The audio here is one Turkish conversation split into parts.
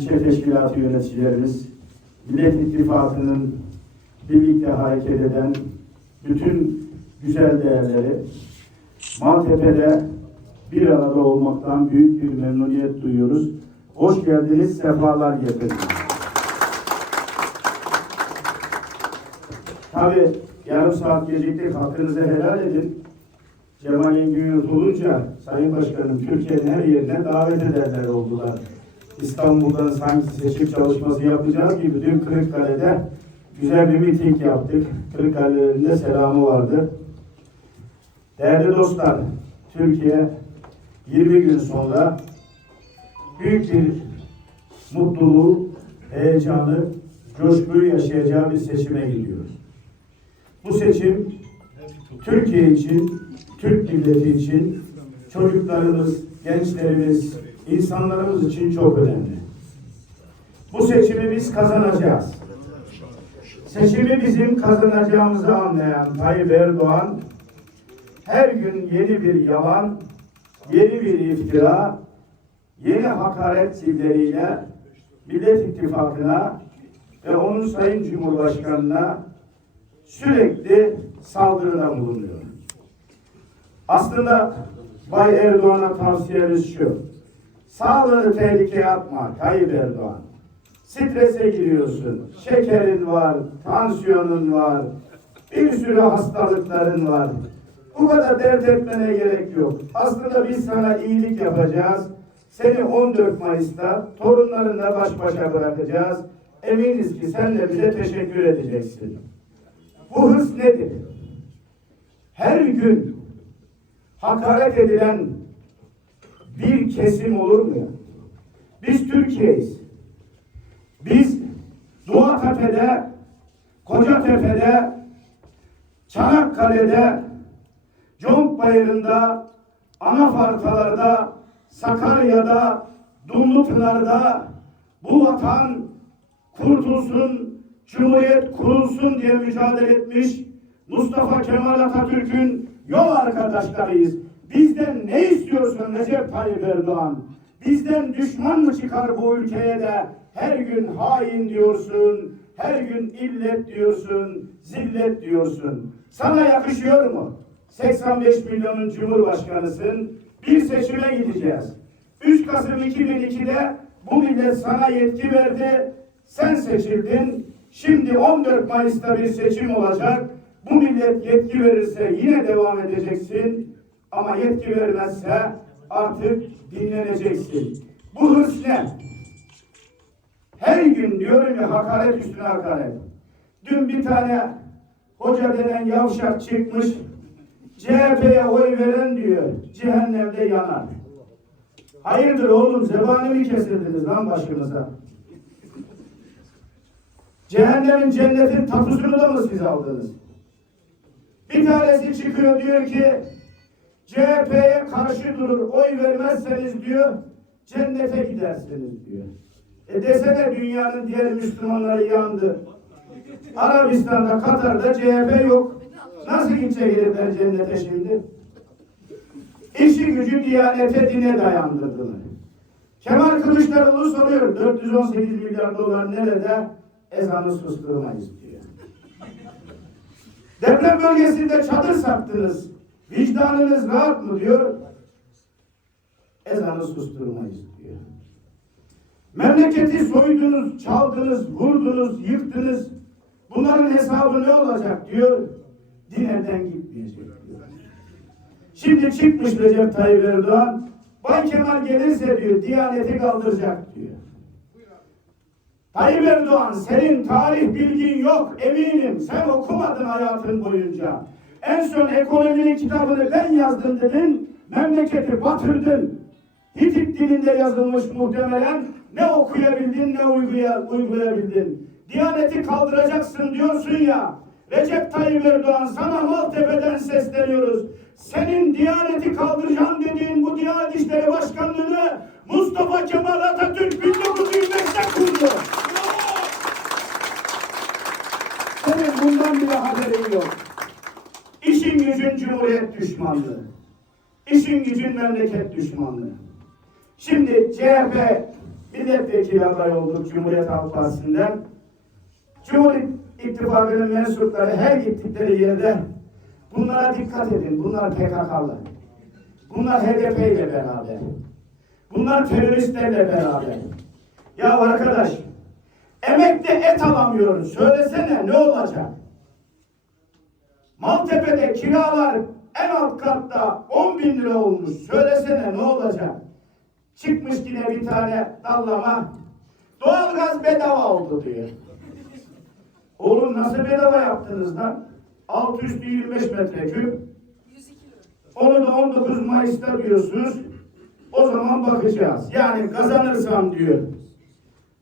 ilçe teşkilatı yöneticilerimiz, Millet İttifakı'nın birlikte hareket eden bütün güzel değerleri Maltepe'de bir arada olmaktan büyük bir memnuniyet duyuyoruz. Hoş geldiniz, sefalar getirdiniz. Tabi yarım saat geciktik, hakkınızı helal edin. Cemal Engin unutulunca Sayın Başkanım Türkiye'nin her yerine davet ederler oldular. İstanbul'dan sanki seçim çalışması yapacağız gibi dün Kırıkkale'de güzel bir miting yaptık. Kırıkkale'nin de selamı vardı. Değerli dostlar, Türkiye 20 gün sonra büyük bir mutluluğu, heyecanı, coşkuyu yaşayacağı bir seçime gidiyoruz. Bu seçim Türkiye için, Türk milleti için, çocuklarımız, gençlerimiz, insanlarımız için çok önemli. Bu seçimi biz kazanacağız. Seçimi bizim kazanacağımızı anlayan Tayyip Erdoğan her gün yeni bir yalan, yeni bir iftira, yeni hakaret zilleriyle Millet İttifakı'na ve onun Sayın Cumhurbaşkanı'na sürekli saldırıda bulunuyor. Aslında Bay Erdoğan'a tavsiyemiz şu. Sağlığını tehlikeye atma Tayyip Erdoğan. Strese giriyorsun. Şekerin var, tansiyonun var, bir sürü hastalıkların var. Bu kadar dert etmene gerek yok. Aslında biz sana iyilik yapacağız. Seni 14 Mayıs'ta torunlarınla baş başa bırakacağız. Eminiz ki sen de bize teşekkür edeceksin. Bu hırs nedir? Her gün hakaret edilen bir kesim olur mu ya? Biz Türkiye'yiz. Biz Doğatepe'de, Kocatepe'de, Çanakkale'de, Conkbayırı'nda, Anafartalar'da, Sakarya'da, Dumlupınar'da bu vatan kurtulsun, Cumhuriyet kurulsun diye mücadele etmiş Mustafa Kemal Atatürk'ün yol arkadaşlarıyız. Bizden ne istiyorsun Recep Tayyip Erdoğan? Bizden düşman mı çıkar bu ülkeye de her gün hain diyorsun, her gün illet diyorsun, zillet diyorsun. Sana yakışıyor mu? 85 milyonun cumhurbaşkanısın. Bir seçime gideceğiz. 3 Kasım 2002'de bu millet sana yetki verdi. Sen seçildin. Şimdi 14 Mayıs'ta bir seçim olacak. Bu millet yetki verirse yine devam edeceksin. Ama yetki vermezse artık dinleneceksin. Bu hırs ne? Her gün diyorum ya hakaret üstüne hakaret. Dün bir tane hoca denen yavşak çıkmış. CHP'ye oy veren diyor. Cehennemde yanar. Hayırdır oğlum zebani mi kesirdiniz lan başımıza? Cehennemin cennetin tapusunu da mı siz aldınız? Bir tanesi çıkıyor diyor ki CHP'ye karşı durur oy vermezseniz diyor cennete gidersiniz diyor. E desene dünyanın diğer Müslümanları yandı. Arabistan'da, Katar'da CHP yok. Nasıl gidecek herifler cennete şimdi? İşi gücü diyanete dine dayandırdılar. Kemal Kılıçdaroğlu soruyor 418 milyar dolar nerede? Ezanı susturmayız diyor. Deprem bölgesinde çadır sattınız. Vicdanınız rahat mı diyor. Ezanı susturmayız diyor. Memleketi soydunuz, çaldınız, vurdunuz, yıktınız. Bunların hesabı ne olacak diyor. Din elden gitmeyecek diyor. Şimdi çıkmış Recep Tayyip Erdoğan. Bay Kemal gelirse diyor, Diyaneti kaldıracak diyor. Tayyip Erdoğan senin tarih bilgin yok eminim. Sen okumadın hayatın boyunca. En son ekonominin kitabını ben yazdım dedin. Memleketi batırdın. Hitit dilinde yazılmış muhtemelen. Ne okuyabildin ne uygulayabildin. Diyaneti kaldıracaksın diyorsun ya. Recep Tayyip Erdoğan sana Maltepe'den sesleniyoruz. Senin Diyaneti kaldıracağım dediğin bu Diyanet İşleri Başkanlığı'nı Mustafa Kemal Atatürk 1925'te kurdu. Senin bundan bile haberin yok. İşin gücün cumhuriyet düşmanlığı. İşin gücün memleket düşmanlığı. Şimdi CHP milletvekili aday olduk Cumhuriyet Halk Partisi'nden. Cumhur İttifakı'nın mensupları her gittikleri yerde bunlara dikkat edin. Bunlar PKK'lı. Bunlar HDP ile beraber. Bunlar teröristlerle beraber. Ya arkadaş, emekte et alamıyoruz. Söylesene ne olacak? Maltepe'de kiralar en alt katta 10 bin lira olmuş. Söylesene ne olacak? Çıkmış yine bir tane dallama. Doğalgaz bedava oldu diyor. Oğlum nasıl bedava yaptınız lan? Alt üstü 25 metreküp. Onu da 19 Mayıs'ta diyorsunuz. O zaman bakacağız. Yani kazanırsam diyor.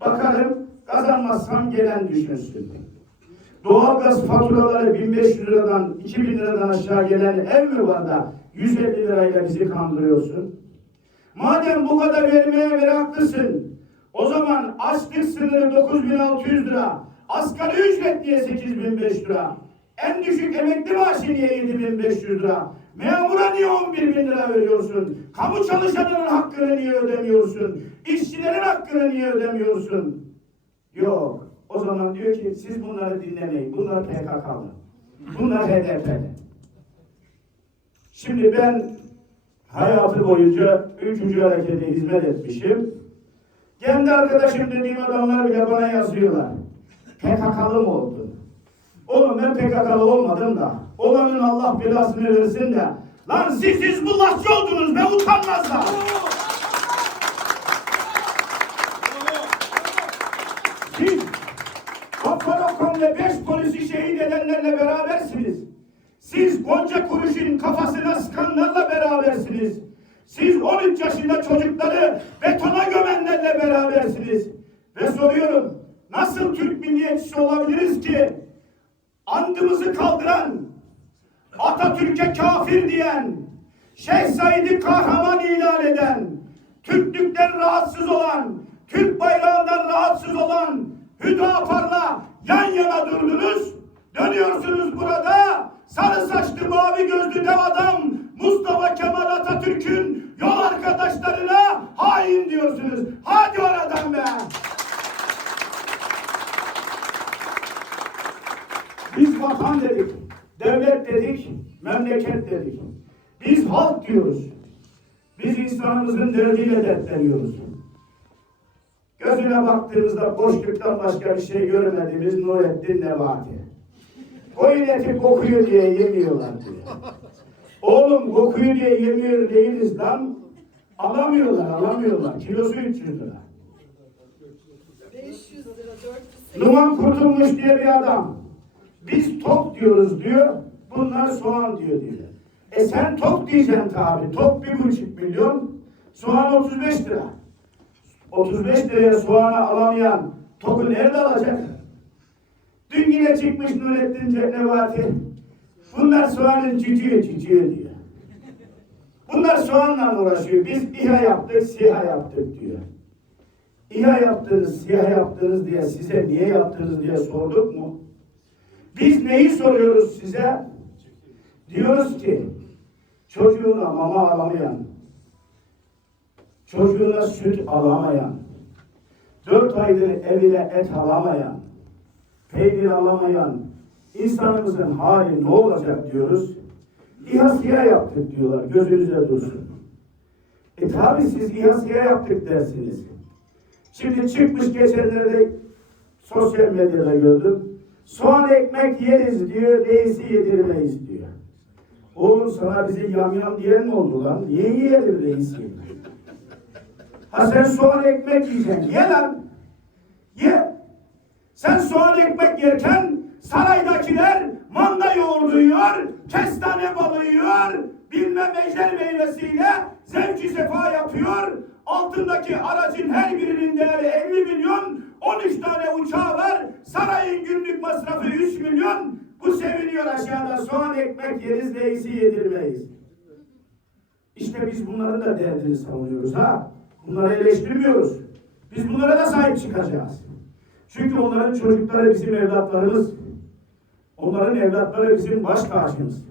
Bakalım kazanmazsam gelen düşünsün. Doğalgaz faturaları 1500 liradan 2000 liradan aşağı gelen ev mi var da 150 lirayla bizi kandırıyorsun? Madem bu kadar vermeye meraklısın, o zaman açlık sınırı 9600 lira, asgari ücret niye 8500 lira, en düşük emekli maaşı niye 7500 lira, memura niye 11 bin lira veriyorsun, kamu çalışanının hakkını niye ödemiyorsun, işçilerin hakkını niye ödemiyorsun? Yok. O zaman diyor ki siz bunları dinlemeyin. Bunlar PKK'lı. Bunlar HDP'li. Şimdi ben hayatı boyunca üçüncü harekete hizmet etmişim. Kendi arkadaşım dediğim adamlar bile bana yazıyorlar. PKK'lı mı oldun? Oğlum ben PKK'lı olmadım da. Olanın Allah belasını versin de. Lan siz Hizbullahçı oldunuz be utanmazlar. Siz Kaparokom ve beş polisi şehit edenlerle berabersiniz. Siz Gonca Kuruş'un kafasına sıkanlarla berabersiniz. Siz 13 yaşında çocukları betona gömenlerle berabersiniz. Ve soruyorum, nasıl Türk milliyetçisi olabiliriz ki andımızı kaldıran, Atatürk'e kafir diyen, Şeyh Said'i kahraman ilan eden, Türklükten rahatsız olan, Türk bayrağından rahatsız olan Hüdapar'la yan yana durdunuz. Dönüyorsunuz burada sarı saçlı mavi gözlü dev adam Mustafa Kemal Atatürk'ün yol arkadaşlarına hain diyorsunuz. Hadi oradan be. Biz vatan dedik, devlet dedik, memleket dedik. Biz halk diyoruz. Biz insanımızın derdiyle dertleniyoruz. Gözüne baktığımızda boşluktan başka bir şey görmediğimiz Nurettin Nebati. Koyun eti kokuyor diye yemiyorlar diyor. Oğlum kokuyor diye yemiyor değiliz lan. Alamıyorlar, alamıyorlar. Kilosu 300 lira. 500 lira, 400 Numan Kurtulmuş diye bir adam. Biz tok diyoruz diyor. Bunlar soğan diyor diyor. E sen tok diyeceksin tabi. Tok bir buçuk milyon. Soğan 35 lira. 35 liraya soğanı alamayan toku nerede alacak? Dün yine çıkmış Nurettin Cennevati. Bunlar soğanın cücüğü cücüğü diyor. Bunlar soğanla uğraşıyor. Biz İHA yaptık, SİHA yaptık diyor. İHA yaptınız, SİHA yaptınız diye size niye yaptınız diye sorduk mu? Biz neyi soruyoruz size? Diyoruz ki çocuğuna mama alamayan, çocuğuna süt alamayan, dört aydır evine et alamayan, peynir alamayan insanımızın hali ne olacak diyoruz. İHASİHA yaptık diyorlar. Gözünüze dursun. E tabi siz İHASİHA yaptık dersiniz. Şimdi çıkmış geçenlerde sosyal medyada gördüm. Soğan ekmek yeriz diyor, reisi yedirmeyiz diyor. Oğlum sana bize yamyam diyen mi oldu lan? Niye yiyelim reisi? Ha sen soğan ekmek yiyeceksin. Ye lan. Ye. Sen soğan ekmek yerken saraydakiler manda yoğurdu yiyor, kestane balı yiyor, bilmem ejder meyvesiyle zevki sefa yapıyor. Altındaki aracın her birinin değeri 50 milyon, 13 tane uçağı var, sarayın günlük masrafı 3 milyon. Bu seviniyor aşağıda soğan ekmek yeriz, reisi yedirmeyiz. İşte biz bunların da derdini savunuyoruz ha. Bunları eleştirmiyoruz. Biz bunlara da sahip çıkacağız. Çünkü onların çocukları bizim evlatlarımız. Onların evlatları bizim baş tacımız.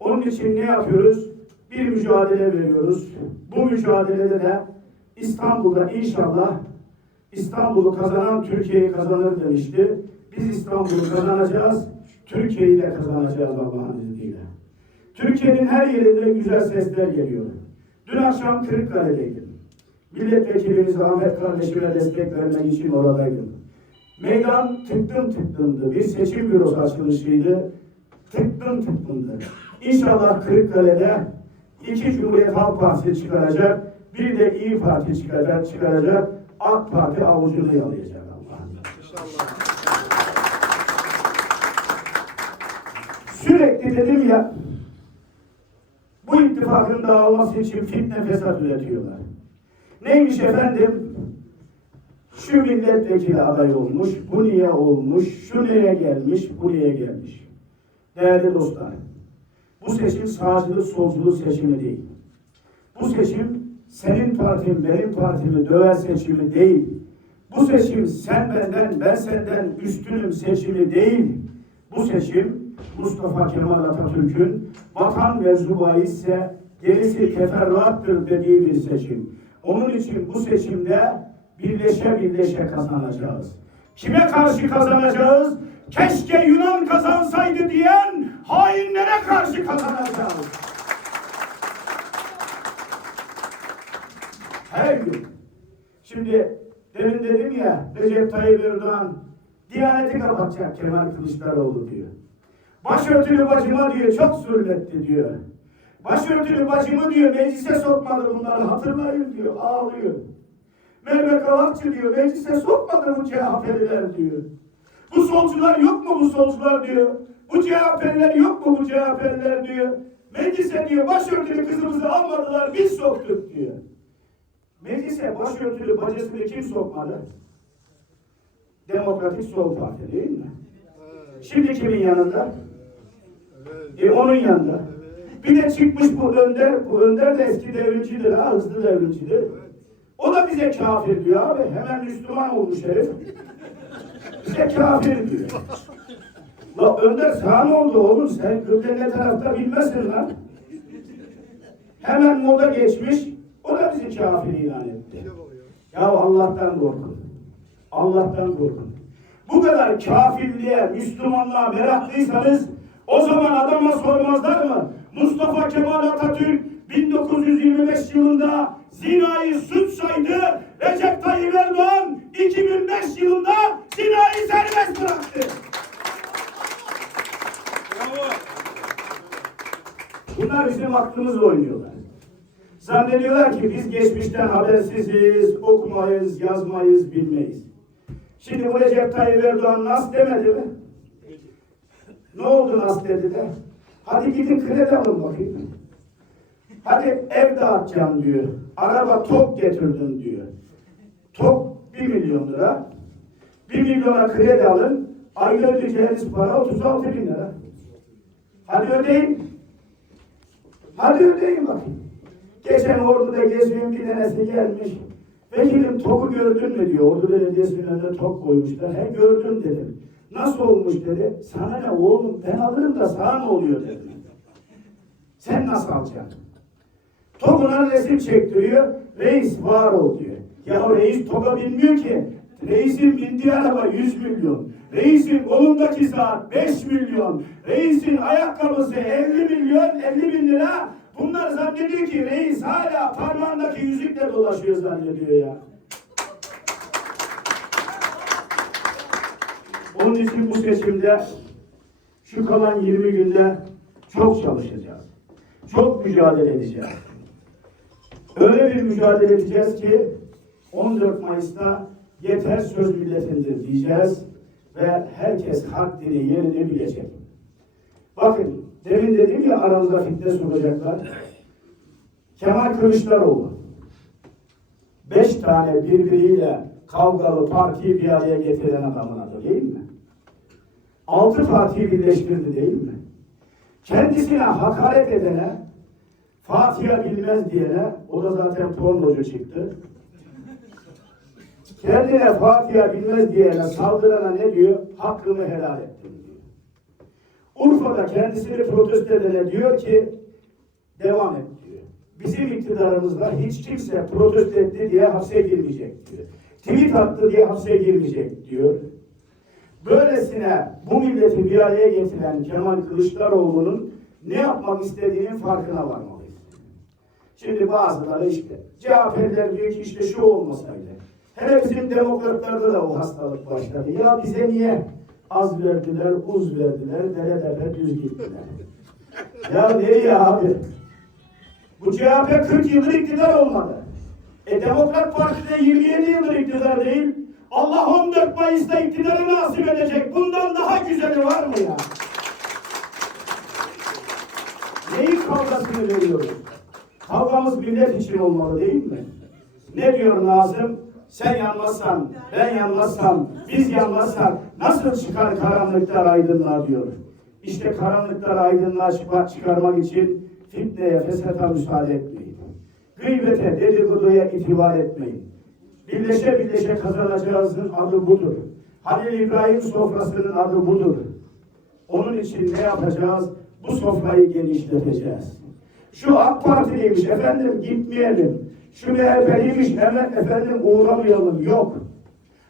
Onun için ne yapıyoruz? Bir mücadele veriyoruz. Bu mücadelede de İstanbul'da inşallah İstanbul'u kazanan Türkiye'yi kazanır demişti. Biz İstanbul'u kazanacağız, Türkiye'yi de kazanacağız Allah'ın izniyle. Türkiye'nin her yerinde güzel sesler geliyor. Dün akşam Kırıkkale'deydim. Milletvekilimiz Ahmet kardeşime destek vermek için oradaydım. Meydan tıktım tıktımdı. Bir seçim bürosu açılışıydı. Tıktım tıktımdı. İnşallah Kırıkkale'de iki Cumhuriyet Halk Partisi çıkaracak, bir de İyi Parti çıkaracak, çıkaracak. AK Parti avucunu yalayacak Allah'ım. Sürekli dedim ya, bu ittifakın dağılması için fitne fesat üretiyorlar. Neymiş efendim? Şu milletvekili aday olmuş, bu niye olmuş, şu nereye gelmiş, bu niye gelmiş. Değerli dostlar, bu seçim sağcılık solculuk seçimi değil. Bu seçim senin partin benim partimi döver seçimi değil. Bu seçim sen benden ben senden üstünüm seçimi değil. Bu seçim Mustafa Kemal Atatürk'ün vatan mevzu ise gerisi teferruattır dediği bir seçim. Onun için bu seçimde birleşe birleşe kazanacağız. Kime karşı kazanacağız? Keşke Yunan kazansaydı diyen hainlere karşı kazanacağız. Her gün. Şimdi demin dedim ya Recep Tayyip Erdoğan Diyaneti kapatacak Kemal Kılıçdaroğlu diyor. Başörtülü bacıma diyor çok zulmetti diyor. Başörtülü bacımı diyor meclise sokmadı bunları hatırlayın diyor ağlıyor. Merve Kavakçı diyor meclise sokmadı bu CHP'liler diyor. Bu solcular yok mu bu solcular diyor. Bu CHP'liler yok mu bu CHP'liler diyor. Meclise diyor başörtülü kızımızı almadılar biz soktuk diyor. Meclise başörtülü bacısını kim sokmadı? Demokratik Sol Parti değil mi? Şimdi kimin yanında? E onun yanında. Bir de çıkmış bu önder, bu önder de eski devrimcidir, ha, hızlı devrimcidir. O da bize kafir diyor abi. Hemen Müslüman olmuş herif. Bize kafir diyor. La önder sana ne oldu oğlum? Sen Kırklar ne tarafta bilmezsin lan. Hemen moda geçmiş. O da bizi kafir ilan etti. Ya Allah'tan korkun. Allah'tan korkun. Bu kadar kafirliğe, Müslümanlığa meraklıysanız o zaman adama sormazlar mı? Mustafa Kemal Atatürk 1925 yılında zinayı suç saydı. Recep Tayyip Erdoğan 2005 yılında zinayı serbest bıraktı. Bunlar bizim aklımızla oynuyorlar. Zannediyorlar ki biz geçmişten habersiziz, okumayız, yazmayız, bilmeyiz. Şimdi bu Recep Tayyip Erdoğan nas demedi mi? Ne oldu nas dedi de? Hadi gidin kredi alın bakayım. Hadi ev dağıtacağım diyor. Araba top getirdim diyor. Top bir milyon lira. Bir milyona kredi alın. Ayda ödeyeceğiniz para 36 bin lira. Hadi ödeyin. Hadi ödeyin bakayım. Geçen orduda geziyorum bir tanesi gelmiş. Vekilim topu gördün mü diyor. Ordu belediyesinin önüne top koymuşlar. He gördüm dedim. Nasıl olmuş dedi. Sana ne oğlum ben alırım da sana ne oluyor dedim. Sen nasıl alacaksın? Topuna resim çektiriyor. Reis var ol diyor. Ya reis topa bilmiyor ki. Reisin bindiği araba 100 milyon. Reisin kolundaki saat 5 milyon. Reisin ayakkabısı 50 milyon 50 bin lira. Bunlar zannediyor ki reis hala parmağındaki yüzükle dolaşıyor zannediyor ya. Onun için bu seçimde şu kalan 20 günde çok çalışacağız. Çok mücadele edeceğiz. Öyle bir mücadele edeceğiz ki 14 Mayıs'ta yeter söz milletindir diyeceğiz ve herkes hak dini yerini bilecek. Bakın demin dedim ya aranızda fitne soracaklar. Kemal Kılıçdaroğlu beş tane birbiriyle kavgalı partiyi bir araya getiren adamın adı değil mi? Altı partiyi birleştirdi değil mi? Kendisine hakaret edene, Fatiha bilmez diyene, o da zaten pornocu çıktı. Kendine Fatiha bilmez diyene, saldırana ne diyor? Hakkımı helal ettim diyor. Urfa'da kendisini protesto edene diyor ki, devam et diyor. bizim iktidarımızda hiç kimse protesto etti diye hapse girmeyecek diyor. Tweet attı diye hapse girmeyecek diyor. Böylesine bu milleti bir araya getiren Kemal Kılıçdaroğlu'nun ne yapmak istediğinin farkına varmalıyız. Şimdi bazıları işte CHP'liler diyor ki işte şu olmasaydı. Hele bizim demokratlarda da o hastalık başladı. Ya bize niye az verdiler, uz verdiler, dere dere düz gittiler. ya nereye abi? Bu CHP 40 yıldır iktidar olmadı. E Demokrat Parti'de 27 yıldır iktidar değil. Allah 14 Mayıs'ta iktidarı nasip edecek. Bundan daha güzeli var mı ya? Neyin kavgasını veriyoruz? Kavgamız millet için olmalı değil mi? Ne diyor Nazım? Sen yanmazsan, ben yanmazsam, biz yanmazsak nasıl çıkar karanlıklar aydınlığa diyor. İşte karanlıklar aydınlığa çıkar- çıkarmak için fitneye, fesata müsaade etmeyin. Gıybete, dedikoduya itibar etmeyin. Birleşe birleşe kazanacağımızın adı budur. Halil İbrahim sofrasının adı budur. Onun için ne yapacağız? Bu sofrayı genişleteceğiz. Şu AK Partiliymiş efendim gitmeyelim. Şu MHP'liymiş hemen efendim uğramayalım. Yok.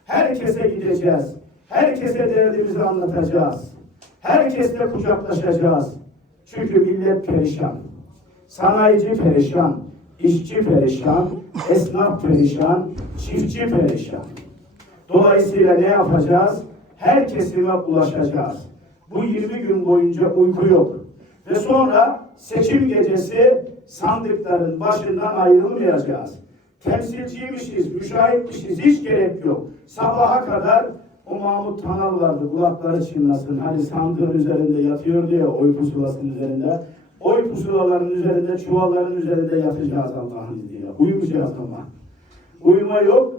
Herkese gideceğiz. Herkese derdimizi anlatacağız. Herkesle kucaklaşacağız. Çünkü millet perişan. Sanayici perişan. işçi perişan. Esnaf perişan. Çiftçi perişan. Dolayısıyla ne yapacağız? Her kesime ulaşacağız. Bu 20 gün boyunca uyku yok. Ve sonra seçim gecesi sandıkların başından ayrılmayacağız. Temsilciymişiz, müşahitmişiz, hiç gerek yok. Sabaha kadar o Mahmut Tanal vardı, kulakları çınlasın. Hani sandığın üzerinde yatıyordu ya, oy pusulasının üzerinde. Oy pusulaların üzerinde, çuvalların üzerinde yatacağız Allah'ın izniyle. Uyumayacağız ama. Uyuma yok.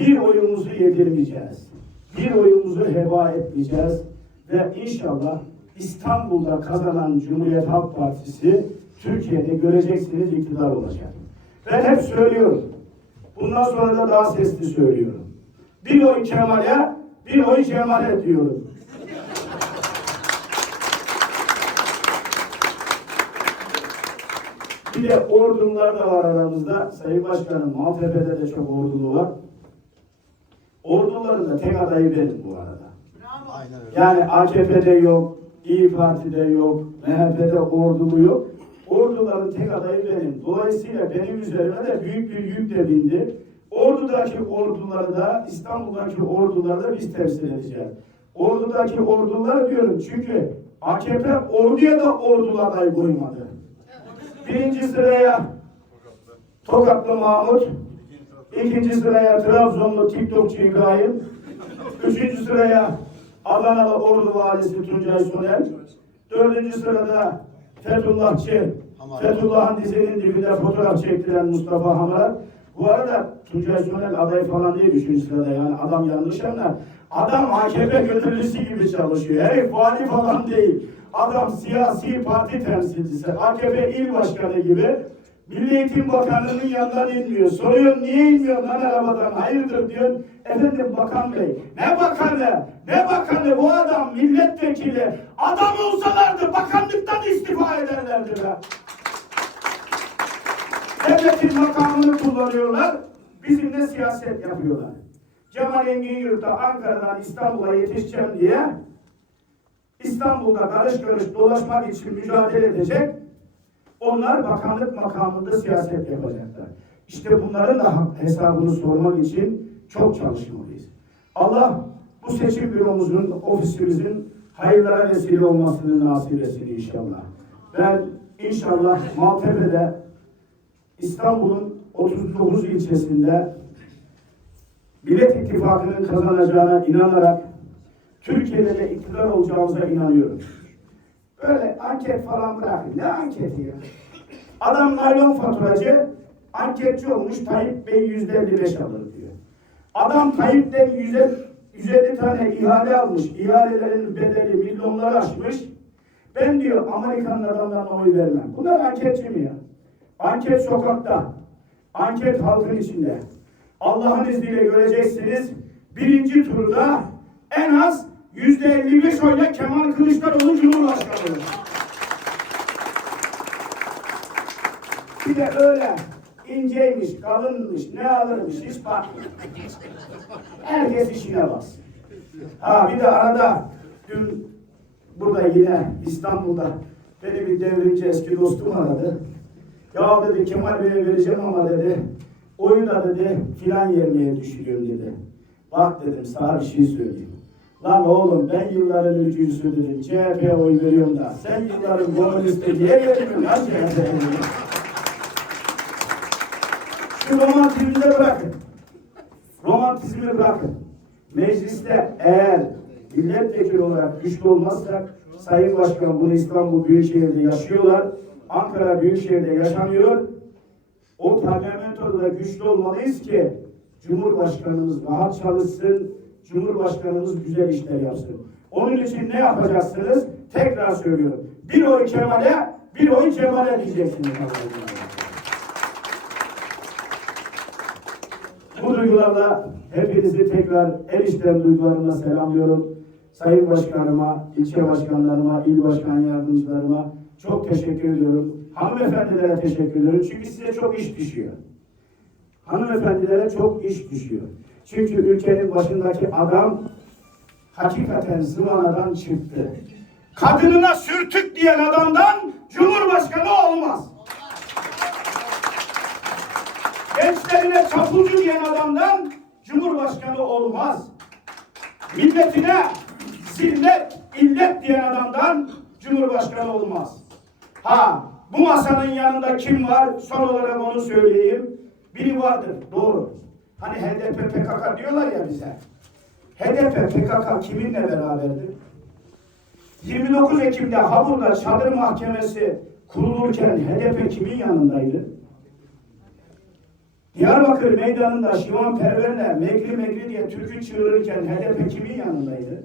Bir oyumuzu yedirmeyeceğiz. Bir oyumuzu heba etmeyeceğiz. Ve inşallah İstanbul'da kazanan Cumhuriyet Halk Partisi Türkiye'de göreceksiniz iktidar olacak. Ben hep söylüyorum. Bundan sonra da daha sesli söylüyorum. Bir oy Kemal'e, bir oy Cemal'e diyorum. Bir de ordular da var aramızda. Sayın Başkanım, Maltepe'de de çok ordulu var. Orduların da tek adayı benim bu arada. Aynen öyle. Yani AKP'de yok, İyi Parti'de yok, MHP'de ordulu yok. Orduların tek adayı benim. Dolayısıyla benim üzerime de büyük bir yük de bindi. Ordudaki orduları da, İstanbul'daki orduları da biz temsil edeceğiz. Ordudaki ordular diyorum çünkü AKP orduya da ordulu aday koymadı. Birinci sıraya Tokatlı Mahmut, ikinci sıraya Trabzonlu TikTokçu İbrahim, üçüncü sıraya Adanalı Ordu Valisi Tuncay Soner, dördüncü sırada Fethullahçı. Fethullah'ın dizinin dibinde fotoğraf çektiren Mustafa Hamar. Bu arada Tuncay Soner aday falan değil üçüncü sırada yani adam yanlış anlar. Adam AKP gönüllüsü gibi çalışıyor. Herif vali falan değil. Adam siyasi parti temsilcisi. AKP il başkanı gibi. Milli Eğitim Bakanlığı'nın yanından inmiyor. Soruyor niye inmiyor lan arabadan? Hayırdır diyor. Efendim bakan bey. Ne bakanı? Ne bakanı? Bu adam milletvekili. Adam olsalardı bakanlıktan istifa ederlerdi be. Devletin makamını kullanıyorlar. Bizimle siyaset yapıyorlar. Cemal Engin Yurt'a Ankara'dan İstanbul'a yetişeceğim diye İstanbul'da karış karış dolaşmak için mücadele edecek. Onlar bakanlık makamında siyaset yapacaklar. İşte bunların da hesabını sormak için çok çalışmalıyız. Allah bu seçim büromuzun, ofisimizin hayırlara vesile olmasını nasip etsin inşallah. Ben inşallah Maltepe'de İstanbul'un 39 ilçesinde Millet İttifakı'nın kazanacağına inanarak Türkiye'de de iktidar olacağımıza inanıyorum. Böyle anket falan bırakın. Ne anketi ya? Adam naylon faturacı, anketçi olmuş Tayyip Bey yüzde 55 alır diyor. Adam Tayyip'ten 150, 150 tane ihale almış. İhalelerin bedeli milyonları aşmış. Ben diyor Amerikan adamlarına oy vermem. Bunlar anketçi mi ya? Anket sokakta. Anket halkın içinde. Allah'ın izniyle göreceksiniz. Birinci turda en az yüzde 55 oyla Kemal Kılıçdaroğlu Cumhurbaşkanı. Bir de öyle inceymiş, kalınmış, ne alırmış hiç bakmıyor. Herkes işine baksın. Ha bir de arada dün burada yine İstanbul'da beni bir devrimci eski dostum aradı. Ya dedi Kemal Bey'e vereceğim ama dedi oyu da dedi filan yermeye düşünüyorum dedi. Bak dedim sana bir şey söyleyeyim. Lan oğlum ben yılların ülkücüsü dedim. CHP'ye oy veriyorum da. Sen yılların komünisti niye veriyorsun lan CHP'ye? Şu romantizmi de bırakın. Romantizmi bırakın. Mecliste eğer milletvekili olarak güçlü olmazsak Sayın Başkan bunu İstanbul Büyükşehir'de yaşıyorlar. Ankara Büyükşehir'de yaşanıyor. O parlamentoda da güçlü olmalıyız ki Cumhurbaşkanımız rahat çalışsın, Cumhurbaşkanımız güzel işler yapsın. Onun için ne yapacaksınız? Tekrar söylüyorum. Bir oy Kemal'e, bir oy Kemal'e diyeceksiniz. Bu duygularla hepinizi tekrar el işlem duygularımla selamlıyorum. Sayın Başkanıma, ilçe başkanlarıma, il başkan yardımcılarıma çok teşekkür ediyorum. Hanımefendilere teşekkür ediyorum çünkü size çok iş düşüyor. Hanımefendilere çok iş düşüyor. Çünkü ülkenin başındaki adam hakikaten zıvanadan çıktı. Kadınına sürtük diyen adamdan Cumhurbaşkanı olmaz. Gençlerine çapulcu diyen adamdan Cumhurbaşkanı olmaz. Milletine zillet, illet diyen adamdan Cumhurbaşkanı olmaz. Ha, bu masanın yanında kim var? Son olarak onu söyleyeyim. Biri vardır, doğru. Hani HDP, PKK diyorlar ya bize. HDP, PKK kiminle beraberdi? 29 Ekim'de Habur'da çadır mahkemesi kurulurken HDP kimin yanındaydı? Diyarbakır meydanında Şivan Perver'le Megri Megri diye türkü çığırırken HDP kimin yanındaydı?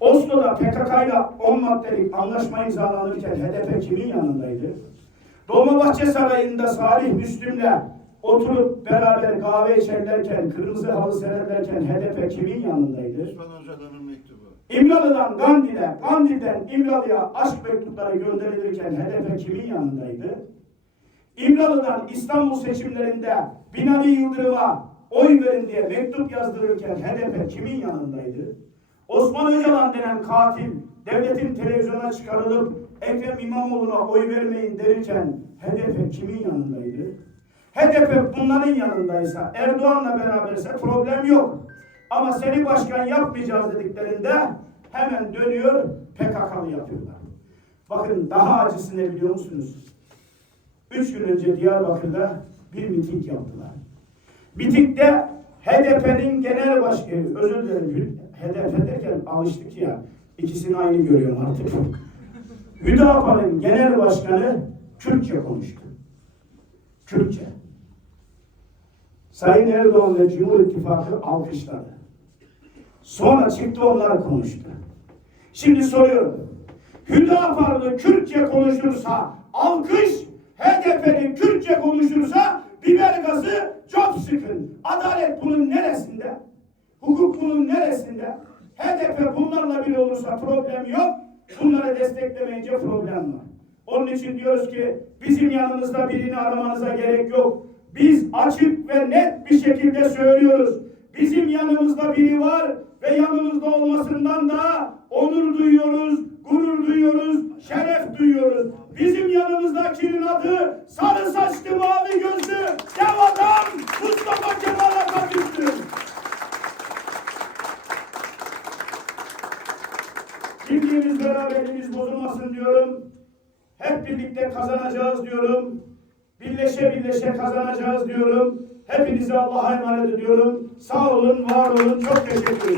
Oslo'da PKK ile 10 maddelik anlaşma imzalanırken HDP kimin yanındaydı? Dolmabahçe Sarayı'nda Salih Müslüm'le oturup beraber kahve içerlerken, kırmızı halı sererlerken HDP kimin yanındaydı? Osman Öcalan'ın mektubu. İmralı'dan Gandil'e, Gandil'den İmralı'ya aşk mektupları gönderilirken HDP kimin yanındaydı? İmralı'dan İstanbul seçimlerinde Binali Yıldırım'a oy verin diye mektup yazdırırken HDP kimin yanındaydı? Osman Öcalan denen katil devletin televizyona çıkarılıp Ekrem İmamoğlu'na oy vermeyin derirken HDP kimin yanındaydı? HDP bunların yanındaysa, Erdoğan'la beraberse problem yok. Ama seni başkan yapmayacağız dediklerinde hemen dönüyor PKK'lı yapıyorlar. Bakın daha acısı ne biliyor musunuz? Üç gün önce Diyarbakır'da bir miting yaptılar. Mitingde HDP'nin genel başkanı, özür dilerim HDP derken alıştık ya, ikisini aynı görüyorum artık. Hüdapar'ın genel başkanı Kürtçe konuştu. Kürtçe. Sayın Erdoğan ve Cumhur İttifakı alkışladı. Sonra çıktı onlar konuştu. Şimdi soruyorum. Hüdaparlı Kürtçe konuşursa alkış, HDP'li Kürtçe konuşursa biber gazı çok sıkın. Adalet bunun neresinde? Hukuk bunun neresinde? HDP bunlarla bir olursa problem yok. Bunları desteklemeyince problem var. Onun için diyoruz ki bizim yanımızda birini aramanıza gerek yok. Biz açık ve net bir şekilde söylüyoruz. Bizim yanımızda biri var ve yanımızda olmasından da onur duyuyoruz, gurur duyuyoruz, şeref duyuyoruz. Bizim yanımızdakinin adı sarı saçlı mavi gözlü dev adam Mustafa Kemal Atatürk'tür. Birliğimiz beraberliğimiz bozulmasın diyorum. Hep birlikte kazanacağız diyorum. Birleşe birleşe kazanacağız diyorum. Hepinize Allah'a emanet ediyorum. Sağ olun, var olun. Çok teşekkür ederim.